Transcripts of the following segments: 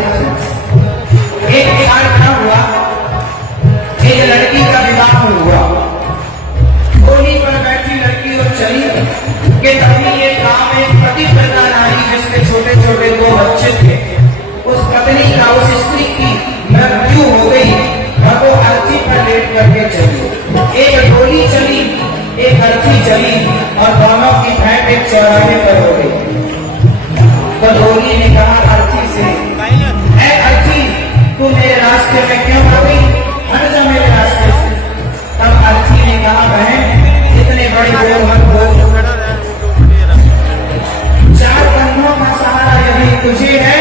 आधारित थी। एक बार क्या हुआ, एक लड़की का विवाह हुआ, डोली पर बैठी लड़की और चली कि तभी ये काम एक पतिव्रता नारी जिसके छोटे छोटे 2 बच्चे थे, उस पत्नी का, उस स्त्री की मृत्यु हो गई और वो अर्थी पर लेट करके चली। एक डोली चली, एक अर्थी चली और दोनों की भेंट एक चौराहे पर हो गई। तो डोली ने कहा अर्थी से, ऐ अर्थी तू मेरे रास्ते में क्यों आ गई, हट जा मेरे रास्ते से। तब अर्थी ने कहा बहन इतने बड़ी बोल मत बोल, 4 कंधों का सहारा यदि तुझे है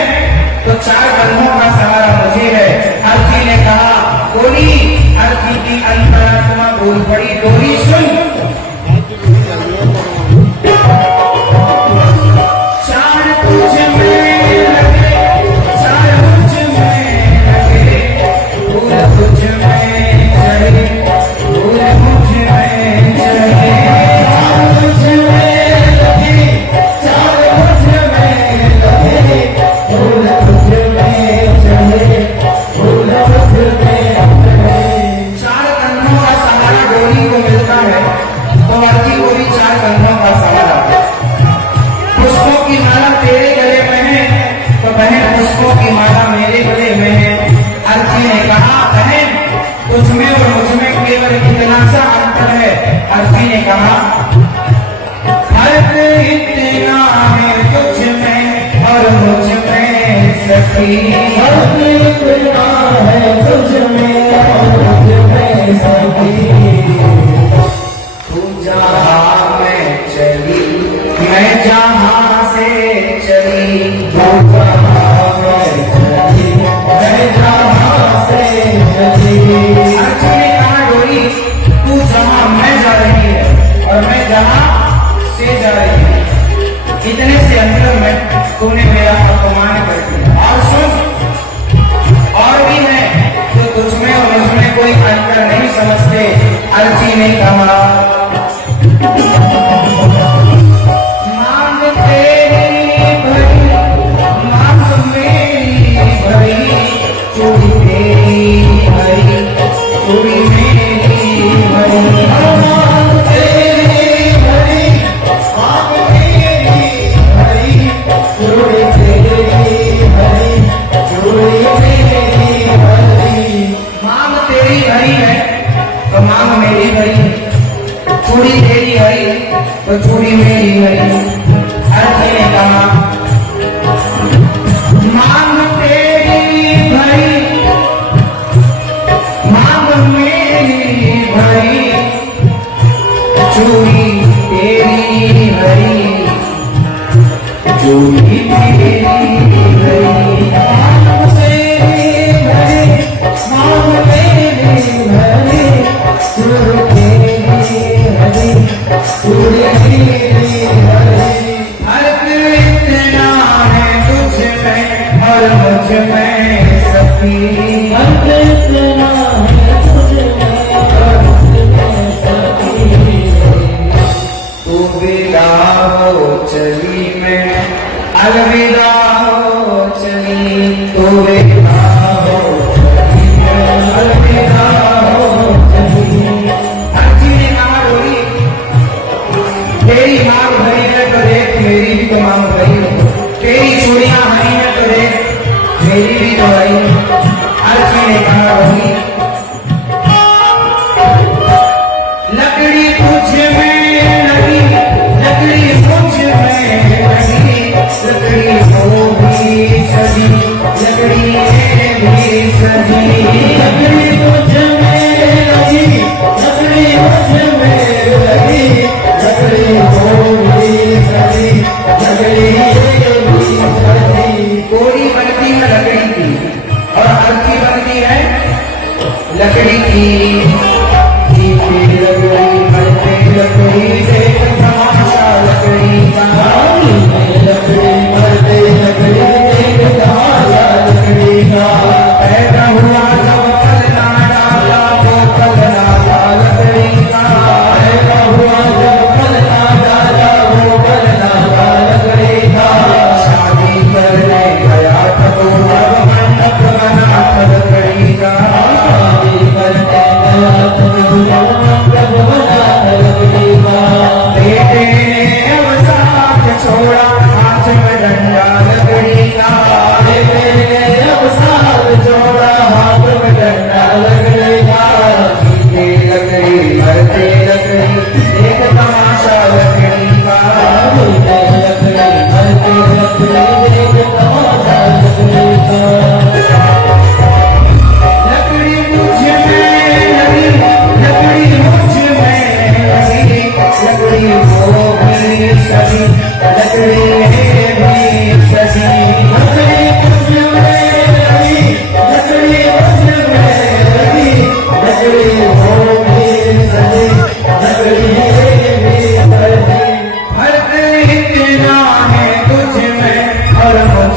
तो 4 कंधों का सहारा मुझे है। अर्थी ने कहा डोली, अर्थी की अंतरात्मा बोल पड़ी, डोली सुन, 4 तुझ में लगे, 4 मुझ में लगे, फूल तुझ में चढ़े, फूल मुझ में चढ़े, 4 मुझ में लगे, 4 मुझ में लगे, फूल तुझ में चढ़े, फूल मुझ में चढ़े। 4 कंधों का सहारा डोली को मिलता है तो अर्थी को भी 4 कंधों का सहारा। पुष्पों की माला तेरे गले में है तो बहन पुष्पों की माला मेरे गले में है। अर्थी ने कहा बहन तुझमें और मुझमें केवल इतना सा अंतर है। अर्थी ने कहा फर्क इतना है तुझ में और मुझ में सखी, फर्क इतना है तुझ में और मुझ में सखी। तू जहाँ में चली मैं जहाँ से चली, तू जहाँ में चली मैं जहाँ से चली। अर्थी ने कहा डोली तू जहाँ मैं जा रही है और मैं जहाँ से जा रही है, इतने से अंतर में तूने मेरा अपमान कर दिया। और सुन और भी है तो तुझमें और मुझमें कोई अंतर नहीं समझते। अर्थी ने कहा मांग तेरी भरी, मांग मेरी भरी, चूड़ी तेरी भरी, चूड़ी मेरी भरी, मांग तेरी भरी, मांग मेरी भरी, चूड़ी तेरी भरी, चूड़ी मेरी भरी। मांग तेरी भरी है तो मांग मेरी भरी, चूड़ी तेरी हरी तो चूड़ी मेरी हरी। अर्थी ने कहा मांग तेरी भरी, मांग मेरी भरी, चूड़ी तेरी हरी, चूड़ी मेरी हरी। मांग तेरी भरी, मांग मेरी भरी, चूड़ी तेरी हरी, चूड़ी मेरी हरी। फर्क इतना है तुझ में और मुझ में सखी, फर्क इतना है तुझ में और मुझ में सखी। तू विदा हो चली मैं अलविदा हो चली, तू विदा हो चली मैं अलविदा हो चली। अर्थी ने कहा डोली तेरी मांग भरी है तो देख मेरी भी तो मांग भरी है, तेरी चूड़ियां भरी है तो देख मेरी भी तो भरी। अर्थी ने कहा डोली लकड़ी तुझ में लगी, लकड़ी मुझ में लगी, लकड़ी हो भी सजी, लकड़ी भी सजी। लकड़ी तुझ में लगी, लकड़ी मुझ में लगी, लकड़ी हो भी सजी, लकड़ी भी सजी। कोई बनती है लकड़ी की और अर्थी बनती है लकड़ी की। लकड़ी बनते लकड़ी से तमाशा लकड़ी का, लकड़ी बनते लकड़ी से तमाशा लकड़ी का। पैदा हुआ जब कल ना डाला वो कल ना था लकड़ी का, पैदा हुआ जब कल ना डाला वो कल ना था लकड़ी का। शादी करने गया तो अब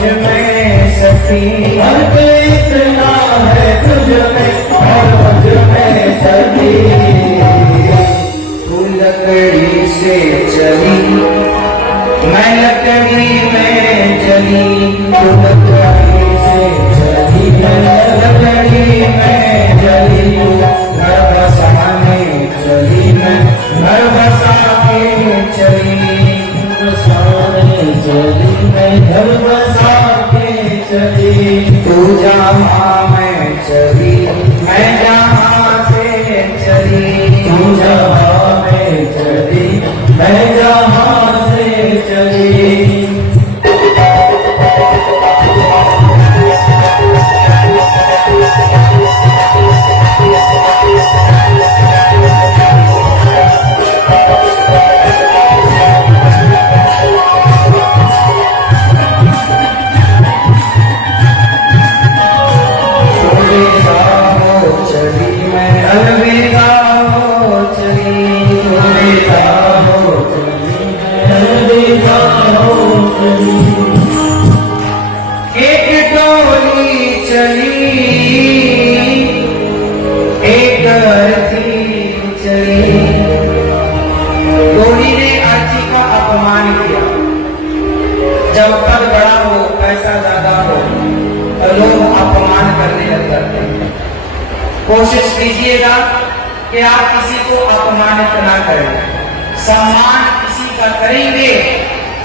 मुझ में सखी, अर्थ इतना है तुझ में और मुझ में सखी। तू लकड़ी से चली, मैं लकड़ी में जली, तू लकड़ी से चली, मैं लकड़ी में जली। घर बसाने चली, मैं घर बसा के चली, बसाने चली, मैं घर बसा के चली। तू जहाँ मैं चली, मैं जहाँ से चली, तू जहाँ में चली, मैं जहाँ से चली। अलविदा हो चली, मैं अलविदा हो चली, अलविदा हो चली, अलविदा हो चली। एक डोली चली, एक अर्थी चली। डोली ने अर्थी का अपमान किया। जब पद बड़ा हो, पैसा ज्यादा हो, तो लोग अपमान करने लग जाते हैं। कोशिश कीजिएगा कि आप किसी को अपमानित ना करें। सम्मान किसी का करेंगे,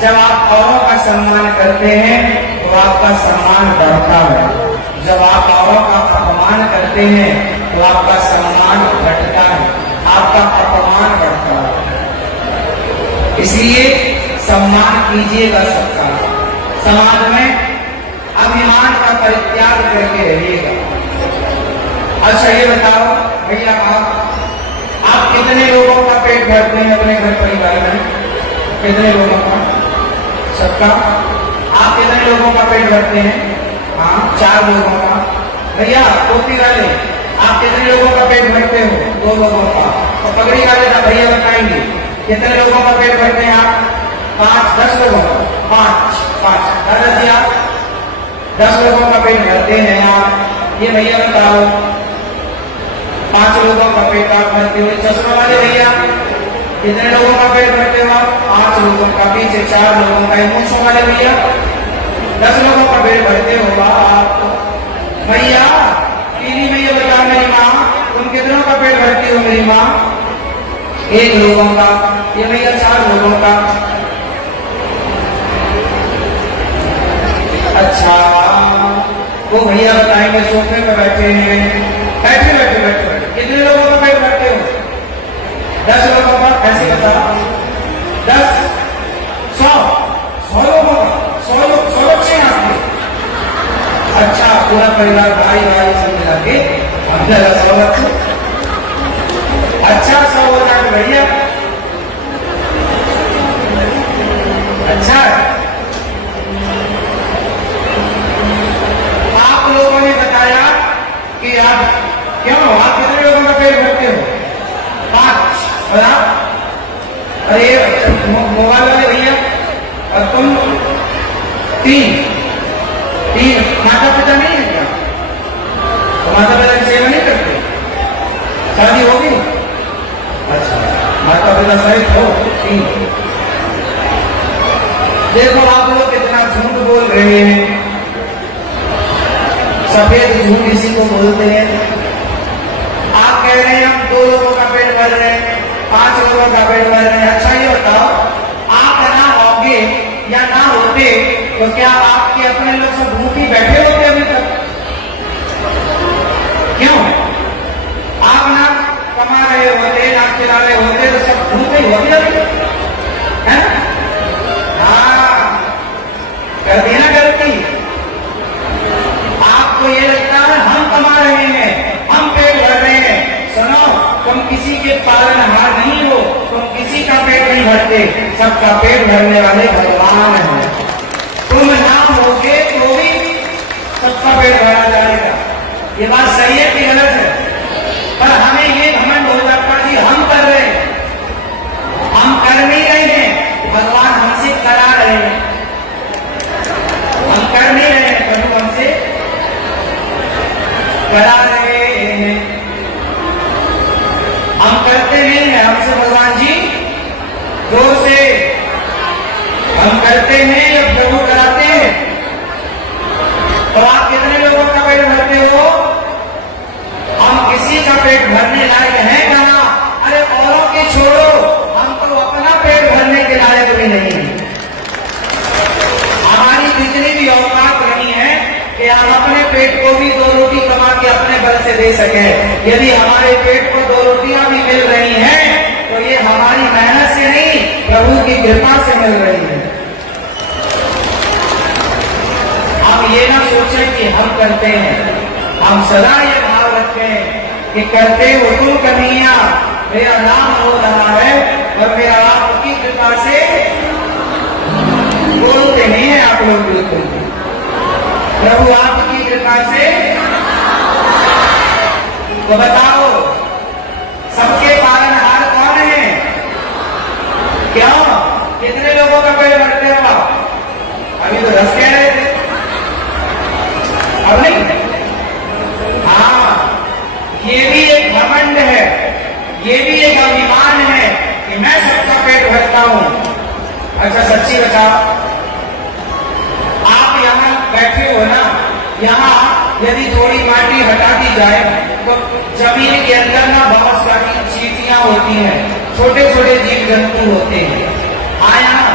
जब आप औरों का सम्मान करते हैं तो आपका सम्मान बढ़ता है। जब आप औरों का अपमान करते हैं तो आपका सम्मान घटता है, आपका अपमान बढ़ता है। इसलिए सम्मान कीजिएगा सबका। समाज में अभिमान का परित्याग करके रहिएगा। अच्छा ये बताओ भैया, आप कितने लोगों का पेट भरते हैं अपने घर परिवार में? कितने लोगों का? सबका? आप कितने लोगों का पेट भरते हैं? हाँ, 4 लोगों का। भैया टोपी वाले, आप कितने लोगों का पेट भरते हो? 2 लोगों का। और पगड़ी वाले का भैया बताएंगे कितने लोगों का पेट भरते हैं आप? 5, 10 लोगों का? 5। दादाजी आप 10 लोगों का पेट भरते हैं आप। ये भैया बताओ 5 लोगों का पेट आप भरते हो। चश्मा वाले भैया कितने लोगों का पेट भरते हो आप? 5 लोगों का। पीछे 4 लोगों का। मूंछों वाले भैया 10 लोगों का पेट भरते हो आप। भैया पीली भैया बता मेरी माँ, तुम कितनों का पेट भरती हो मेरी माँ? 1 लोगों का। ये भैया 4 लोगों का। अच्छा वो भैया बताएंगे सोफे पर बैठे हैं, बैठे कितने लोगों का पेट भरते हो? 10 लोगों का। ऐसे बताओ 10, 100 लोगों का। 100 लोग से आपके। अच्छा पूरा परिवार भाई सब मिला के 100 बच्चे। अच्छा 100 होता है भैया। अच्छा आप लोगों ने बताया कि आप क्यों, आप कितने लोगों का पेट भरते हो? 5। और आप? अरे मोबाइल वाले भैया, और तुम 3। माता पिता नहीं है क्या? तो माता पिता की सेवा नहीं करते? शादी होगी? अच्छा माता पिता सहित हो 3। देखो आप लोग कितना झूठ बोल रहे हैं। सफेद झूठ इसी को बोलते हैं। आप कह रहे हैं हम 2 लोगों का पेट भर रहे हैं, 5 लोगों का पेट भर रहे हैं। अच्छा ये बताओ आप ना होगे या ना होते तो क्या आपके अपने लोग सब भूखी बैठे होते अभी तक? क्यों? आप ना कमा रहे होते, ना खिला रहे होते तो सब भूखे होते अभी, है ना? हाँ कर दी ना गलती। आपको ये लगता है हम कमा रहे हैं, हम पेट भर रहे हैं। सुनो, तुम किसी के पालनहार नहीं हो, तुम किसी का पेट नहीं भरते, सबका पेट भरने वाले भगवान हैं। तुम ना होगे तो भी सबका पेट भरा जाएगा। ये बात सही है कि गलत है? पर हमें ये घमंड हो जाता कि हम कर रहे हैं, हम कर नहीं रहे हैं, भगवान हमसे करा रहे हैं। हम कर करा रहे हैं। हम करते नहीं हैं, हमसे भगवान जी जोर से हम करते हैं या प्रभु कराते हैं। तो आप कितने लोगों का पेट भरते हो? हम किसी का पेट भरने लायक हैं कहाँ? अरे औरों के छोड़ो, हम तो अपना पेट भरने के लायक भी नहीं है। हमारी जितनी भी औकात नहीं है कि हम अपने पेट को भी 2 रोटी कमा के अपने बल से दे सके। यदि हमारे पेट को 2 रोटियां भी मिल रही हैं तो ये हमारी मेहनत से नहीं, प्रभु की कृपा से मिल रही है। हम ये ना सोचें कि हम करते हैं, हम सदा ये भाव रखें कि करते हो तुम कन्हैया, मेरा नाम हो रहा है और मेरा आपकी कृपा से। बोलते नहीं है आप लोग बिल्कुल, प्रभु आपकी कृपा से। तो बताओ सबके पालनहार कौन है? क्यों? कितने लोगों का पेट भरते हो आप? अभी तो 10 कह रहे थे, अब नहीं। हाँ, ये भी एक घमंड है, ये भी एक अभिमान है कि मैं सबका पेट भरता हूं। अच्छा सच्ची बताओ, आप यहाँ बैठे हो ना, यहाँ यदि थोड़ी माटी हटा दी जाए तो जमीन के अंदर ना बहुत सारी चींटियां होती हैं, छोटे छोटे जीव जंतु होते हैं। आया ना,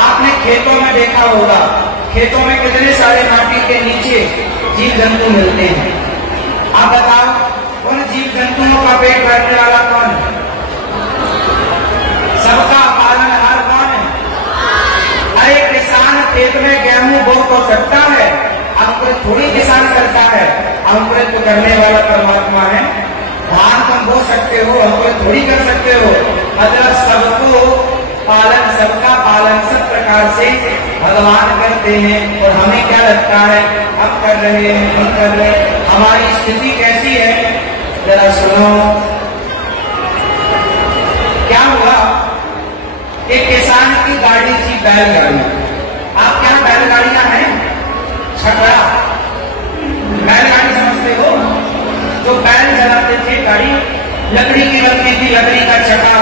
आपने खेतों में देखा होगा, खेतों में कितने सारे माटी के नीचे जीव जंतु मिलते हैं। आप बताओ उन जीव जंतुओं का पेट भरने वाला कौन है? सबका पालनहार कौन है? अरे किसान खेत में गेहूं बो तो सकता है, अंकुरित थोड़ी किसान करता है, अंकुरित तो करने वाला परमात्मा है। धान तुम बो सकते हो, अंकुरित थोड़ी कर सकते हो। मतलब सबको पालन, सबका पालन सब प्रकार से भगवान करते हैं। और हमें क्या लगता है हम कर रहे हैं, हम कर रहे हैं। हमारी स्थिति कैसी है जरा सुनो। क्या हुआ, एक किसान की गाड़ी थी, बैलगाड़ी। आप क्या बैलगाड़ियां हैं? छकड़ा बैलगाड़ी समझते हो? जो बैल चलाते थे, गाड़ी लकड़ी की बनती थी, लकड़ी का चक्का,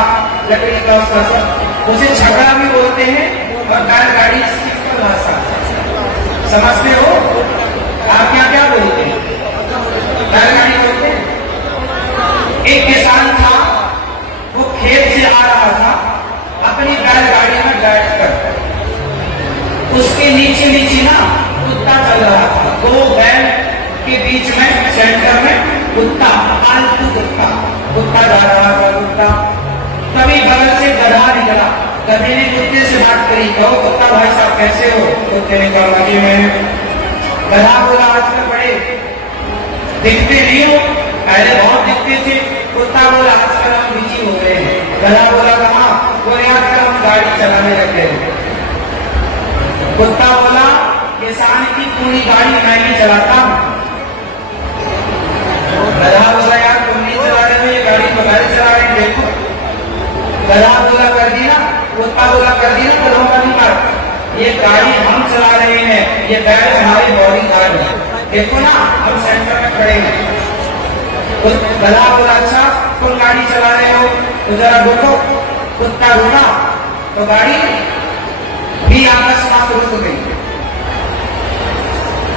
लकड़ी का उसका सब, उसे छकड़ा भी बोलते हैं। और बैलगाड़ी सिंपल भाषा समझते हो? आप क्या क्या बोलते हैं? बैलगाड़ी बोलते हैं। एक किसान था, वो खेत से आ रहा था अपनी बैलगाड़ी में बैठकर, उसके नीचे नीचे ना कुत्ता चल रहा था। 2 बैल के बीच में सेंटर में कुत्ता, पालतू कुत्ता, कुत्ता जा रहा था। कुत्ता कभी बगल से गधा निकला, गधे ने कुत्ते से बात करी, कहो कुत्ता भाई साहब कैसे हो? कुत्ते ने कहा मजे में। गधा बोला आजकल बड़े दिखते नहीं हो, पहले बहुत दिखते थे। कुत्ता बोला आजकल हम बिजी हो गए हैं। गधा बोला कहाँ? बोले आजकल हम गाड़ी चलाने लग गए। कुत्ता बोला किसान की पूरी गाड़ी मैं ही चलाता हूं। गधा बोला यार तुम नहीं चला रहे हो, ये गाड़ी तो मैं चला रहे हैं, देखो। गधा बोला कर दी ना, कुत्ता बोला कर दी ना, गधों का नहीं बात, ये गाड़ी हम चला रहे हैं, ये बैल हमारी बॉडीगार्ड है, देखो ना हम सेंटर में खड़े हैं। तो गधा बोला अच्छा तुम गाड़ी चला रहे हो तो जरा रुको। कुत्ता रुका तो गाड़ी भी अकस्मात रुक गई।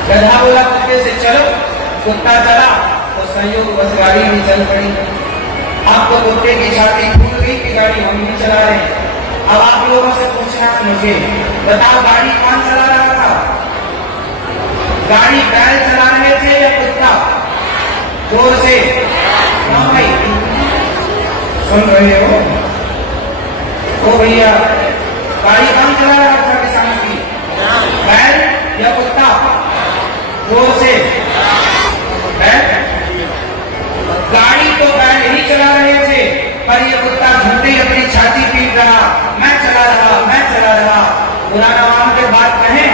गधा बोला कुत्ते से चलो, कुत्ता चला तो संयोग बस गाड़ी भी चल पड़ी। आपको कुत्ते की छाती फूल गई कि गाड़ी हम नहीं चला रहे। अब आप लोगों से पूछना मुझे, बताओ गाड़ी कौन चला रहा था? गाड़ी बैल चला रहे थे या कुत्ता? जोर से क्यों भाई, सुन रहे हो? ओ भैया गाड़ी कौन चला रहा था किसान की? बैल या कुत्ता? जोर से। गाड़ी तो बैल ही चला रहे थे, पर ये कुत्ता झूठी अपनी छाती पीट रहा, मैं चला रहा, मैं चला रहा। बुरा ना मान के बात कहें,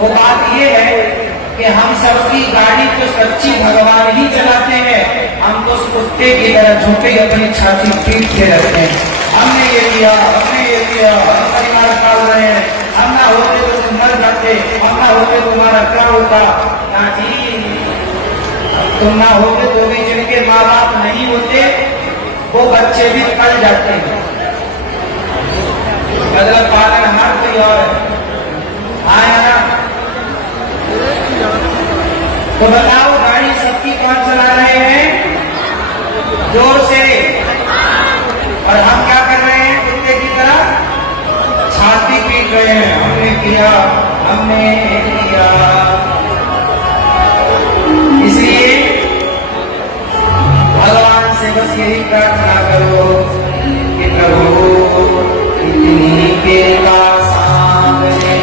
वो बात ये है कि हम सबकी गाड़ी तो सच्ची भगवान ही चलाते हैं, हम तो उस कुत्ते की तरह झूठी अपनी छाती पीट के रखते हैं। हमने ये किया, हमने ये किया, हम परिवार पाल रहे हैं, हम ना होते तो तुम मर जाते, हम ना होते तुम्हारा क्या होता? ना जी, तुम ना होगे तो भी जिनके माँ बाप नहीं होते वो बच्चे भी निकल जाते हैं। मतलब पालन हर कोई और है। हाँ या ना? तो बताओ गाड़ी सबकी कौन चला रहे हैं? जोर से। और हम क्या कर रहे हैं? कुत्ते की तरह छाती पीट रहे हैं, हमने किया, हमने किया। इसलिए भगवान से बस यही प्रार्थना करो कि प्रभु इतनी कृपा सामने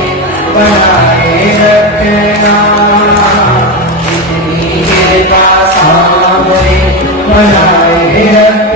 बनाए रखना, इतनी कृपा सामने बनाए रखना।